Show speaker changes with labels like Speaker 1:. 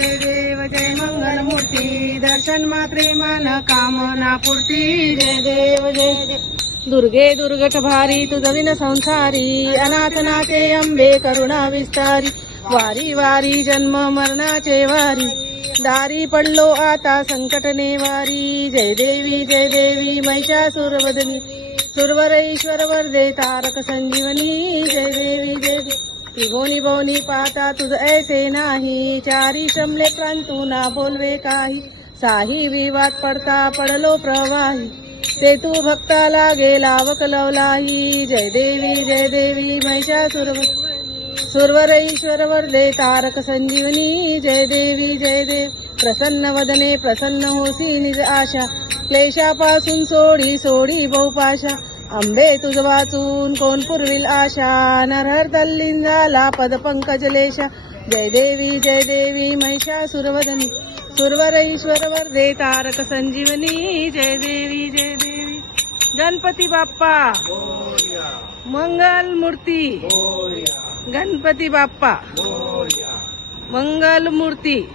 Speaker 1: जय देव जय मंगल मूर्ती दर्शन मात्रे मन कामना पूर्ती जय देव जय देव दुर्गे दुर्गट भारी तुझविन संसारी अनाथ नाते अंबे करुणा विस्तारी वारी वारी जन्म मरणाचे वारी दारी पडलो आता संकट नेवारी जय देवी जय देवी महिषासुरवदनी सुरवर ईश्वर वरदे तारक संजीवनी। जय देवी जय देवी। त्रिभुवनी भवनी पाहता तुझ ऐसे नाही। चारी शमले प्रांतू ना बोलवे काही। साही विवाद पडता पडलो प्रवाही। ते तू भक्ताला गेला वकलवलाही जय देवी जय देवी महिषासुर सुरवर ईश्वर वरदे तारक संजीवनी। जय देवी जय देव। प्रसन्न वदने प्रसन्न होसी निज आशा। क्लेशापासून सोडी सोडी बहुपाशा आंबे तुझ वाचून कोण पुरविल आशा? नरहर झाला पद पंकज लेशा. जय देवी जय देवी महिषासुरवदनी सुरवर ईश्वर वरदे तारक संजीवनी. जय देवी जय देवी. गणपती बाप्पा. मंगल मूर्ती. गणपती बाप्पा. मंगल मूर्ती.